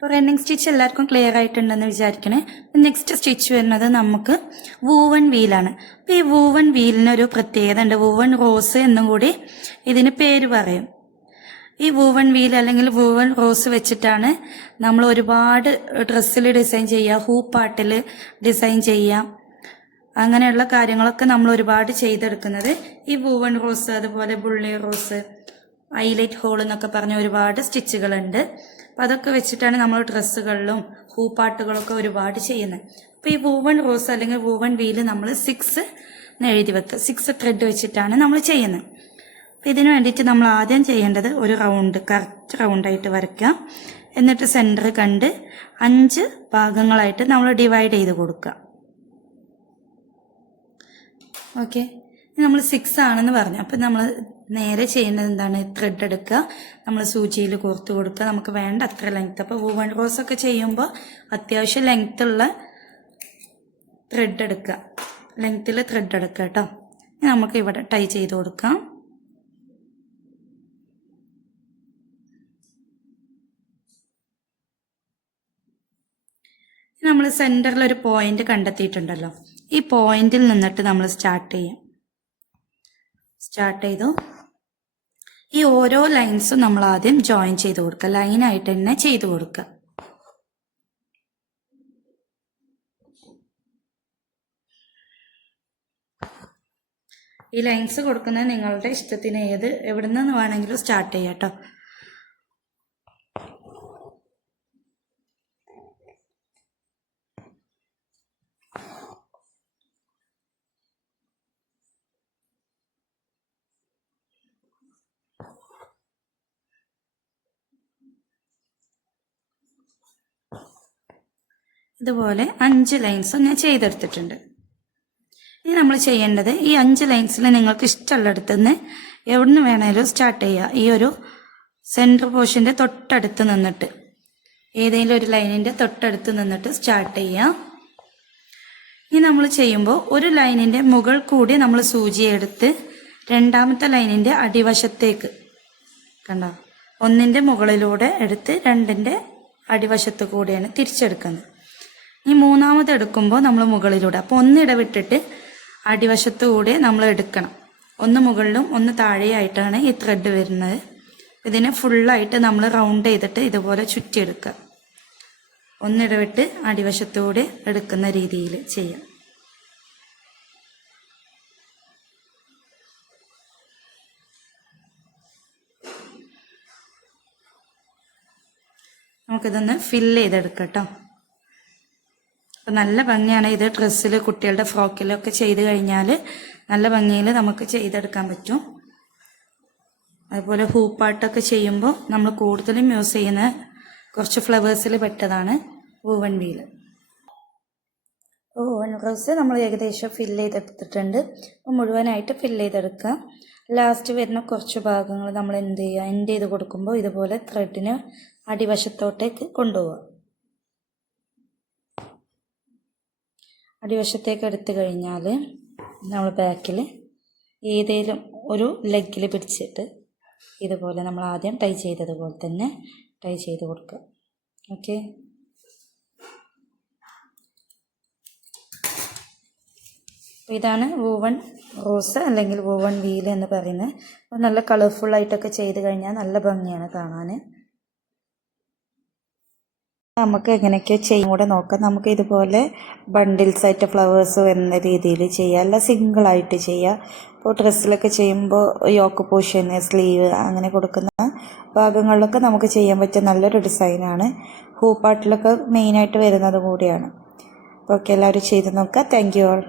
അപ്പോൾ running stitch എല്ലാവർക്കും clear ആയിട്ടുണ്ടെന്ന് വിചാരിക്കണേ. നെക്സ്റ്റ് സ്റ്റിച്ച് വരുന്നത് നമുക്ക് വൂവൺ വീലാണ് അപ്പോൾ ഈ വൂവൺ വീലിനൊരു പ്രത്യേകത ഉണ്ട്. വൂവൺ റോസ് എന്നും കൂടി ഇതിന് പേര് പറയും. ഈ വൂവൺ വീൽ അല്ലെങ്കിൽ വൂവൺ റോസ് വെച്ചിട്ടാണ് നമ്മൾ ഒരുപാട് ഡ്രസ്സിൽ ഡിസൈൻ ചെയ്യുക ഹൂപ്പാട്ടിൽ ഡിസൈൻ ചെയ്യാം അങ്ങനെയുള്ള കാര്യങ്ങളൊക്കെ നമ്മൾ ഒരുപാട് ചെയ്തെടുക്കുന്നത്. ഈ വൂവൺ റോസ് അതുപോലെ ബുള്ളി റോസ് ഐലൈറ്റ് ഹോൾ എന്നൊക്കെ പറഞ്ഞ ഒരുപാട് സ്റ്റിച്ചുകളുണ്ട്. അപ്പം അതൊക്കെ വെച്ചിട്ടാണ് നമ്മൾ ഡ്രസ്സുകളിലും ഹൂപ്പാട്ടുകളൊക്കെ ഒരുപാട് ചെയ്യുന്നത്. അപ്പോൾ ഈ വൂവൺ റോസ് അല്ലെങ്കിൽ വൂവൺ വീൽ നമ്മൾ സിക്സ് എഴുതി വെക്കുക സിക്സ് ത്രെഡ് വെച്ചിട്ടാണ് നമ്മൾ ചെയ്യുന്നത്. അപ്പോൾ ഇതിന് വേണ്ടിയിട്ട് നമ്മൾ ആദ്യം ചെയ്യേണ്ടത് ഒരു റൗണ്ട് കറക്റ്റ് റൗണ്ടായിട്ട് വരയ്ക്കുക. എന്നിട്ട് സെന്റർ കണ്ട് അഞ്ച് ഭാഗങ്ങളായിട്ട് നമ്മൾ ഡിവൈഡ് ചെയ്ത് കൊടുക്കുക. ഓക്കെ നമ്മൾ സിക്സ് ആണെന്ന് പറഞ്ഞു. അപ്പം നമ്മൾ നേരെ ചെയ്യേണ്ടത് എന്താണ്? ത്രെഡ് എടുക്കുക. നമ്മൾ സൂചിയിൽ കോർത്ത് കൊടുക്കുക. നമുക്ക് വേണ്ട അത്ര ലെങ്ത് അപ്പോൾ വൂവൺ റോസ് ഒക്കെ ചെയ്യുമ്പോൾ അത്യാവശ്യം ലെങ്ത്തുള്ള ത്രെഡ് എടുക്കുക. ലെങ്ത്തിൽ ത്രെഡ് എടുക്കുക കേട്ടോ. നമുക്ക് ഇവിടെ ടൈ ചെയ്ത് കൊടുക്കാം. നമ്മൾ സെന്ററിൽ ഒരു പോയിന്റ് കണ്ടെത്തിയിട്ടുണ്ടല്ലോ. ഈ പോയിന്റിൽ നിന്നിട്ട് നമ്മൾ സ്റ്റാർട്ട് ചെയ്യാം. സ്റ്റാർട്ട് ചെയ്തു. ഈ ഓരോ ലൈൻസും നമ്മൾ ആദ്യം ജോയിൻ ചെയ്ത് കൊടുക്കുക. ലൈൻ ആയിട്ട് തന്നെ ചെയ്ത് കൊടുക്കുക. ഈ ലൈൻസ് കൊടുക്കുന്നത് നിങ്ങളുടെ ഇഷ്ടത്തിന് ഏത് എവിടെ നിന്ന് വേണമെങ്കിലും സ്റ്റാർട്ട് ചെയ്യാം കേട്ടോ ഇതുപോലെ അഞ്ച് ലൈൻസും ഞാൻ ചെയ്തെടുത്തിട്ടുണ്ട്. ഇനി നമ്മൾ ചെയ്യേണ്ടത് ഈ അഞ്ച് ലൈൻസിൽ നിങ്ങൾക്ക് ഇഷ്ടമുള്ളിടത്ത് നിന്ന് എവിടുന്ന് വേണേലും സ്റ്റാർട്ട് ചെയ്യുക ഈ ഒരു സെന്റർ പോർഷന്റെ തൊട്ടടുത്ത് നിന്നിട്ട് ഏതെങ്കിലും ഒരു ലൈനിന്റെ തൊട്ടടുത്ത് നിന്നിട്ട് സ്റ്റാർട്ട് ചെയ്യുക ഇനി നമ്മൾ ചെയ്യുമ്പോൾ ഒരു ലൈനിന്റെ മുകൾ കൂടി നമ്മൾ സൂചി എടുത്ത് രണ്ടാമത്തെ ലൈനിന്റെ അടിവശത്തേക്ക് കണ്ടോ? ഒന്നിന്റെ മുകളിലൂടെ എടുത്ത് രണ്ടിന്റെ അടിവശത്ത് കൂടിയാണ് തിരിച്ചെടുക്കുന്നത്. ഈ മൂന്നാമത് എടുക്കുമ്പോൾ നമ്മൾ മുകളിലൂടെ. അപ്പോൾ ഒന്ന് ഇടവിട്ടിട്ട് അടിവശത്തുകൂടെ നമ്മൾ എടുക്കണം. ഒന്ന് മുകളിലും ഒന്ന് താഴെയായിട്ടാണ് ഈ ത്രെഡ് വരുന്നത്. ഇതിനെ ഫുള്ളായിട്ട് നമ്മൾ റൗണ്ട് ചെയ്തിട്ട് ഇതുപോലെ ചുറ്റിയെടുക്കുക. ഒന്നിടവിട്ട് അടിവശത്തൂടെ എടുക്കുന്ന രീതിയിൽ ചെയ്യാം. നമുക്കിതൊന്ന് ഫില്ല് ചെയ്തെടുക്കാം കേട്ടോ. അപ്പം നല്ല ഭംഗിയാണ് ഇത് ഡ്രസ്സിൽ കുട്ടികളുടെ ഫ്രോക്കിലൊക്കെ ചെയ്ത് കഴിഞ്ഞാൽ നല്ല ഭംഗിയിൽ നമുക്ക് ചെയ്തെടുക്കാൻ പറ്റും. അതുപോലെ ഹൂപ്പാട്ടൊക്കെ ചെയ്യുമ്പോൾ നമ്മൾ കൂടുതലും യൂസ് ചെയ്യുന്ന കുറച്ച് ഫ്ലവേഴ്സിൽ പെട്ടതാണ് വൂവൻ വീൽ വൂവൻ റോസ് നമ്മൾ ഏകദേശം ഫില്ല് ചെയ്തെടുത്തിട്ടുണ്ട്. അപ്പോൾ മുഴുവനായിട്ട് ഫില്ല് ചെയ്തെടുക്കുക ലാസ്റ്റ് വരുന്ന കുറച്ച് ഭാഗങ്ങൾ നമ്മൾ എന്ത് ചെയ്യുക എൻഡ് ചെയ്ത് കൊടുക്കുമ്പോൾ ഇതുപോലെ ത്രെഡിന് അടിവശത്തോട്ടേക്ക് കൊണ്ടുപോവുക അടിവശത്തേക്ക് എടുത്തു കഴിഞ്ഞാൽ നമ്മൾ ബാക്കിൽ ഏതെങ്കിലും ഒരു ലെഗിൽ പിടിച്ചിട്ട് ഇതുപോലെ നമ്മൾ ആദ്യം ടൈ ചെയ്തതുപോലെ തന്നെ ടൈ ചെയ്ത് കൊടുക്കുക. ഓക്കെ ഇതാണ് വൂവൺ റോസ് അല്ലെങ്കിൽ വൂവൺ വീൽ എന്ന് പറയുന്നത്. നല്ല കളർഫുള്ളായിട്ടൊക്കെ ചെയ്ത് കഴിഞ്ഞാൽ നല്ല ഭംഗിയാണ് കാണാൻ നമുക്ക് എങ്ങനെയൊക്കെ ചെയ്യും കൂടെ നോക്കാം. നമുക്ക് ഇതുപോലെ ബണ്ടിൽസ് ആയിട്ട് ഫ്ലവേഴ്സ് വരുന്ന രീതിയിൽ ചെയ്യാം. അല്ല സിംഗിളായിട്ട് ചെയ്യാം. ഇപ്പോൾ ഡ്രസ്സിലൊക്കെ ചെയ്യുമ്പോൾ യോക്ക് പോഷൻ സ്ലീവ് അങ്ങനെ കൊടുക്കുന്ന ഭാഗങ്ങളിലൊക്കെ നമുക്ക് ചെയ്യാൻ പറ്റിയ നല്ലൊരു ഡിസൈനാണ് ഹൂപ്പാട്ടിലൊക്കെ മെയിനായിട്ട് വരുന്നത് കൂടിയാണ്. ഓക്കെ എല്ലാവരും ചെയ്ത് നോക്കുക. Thank you all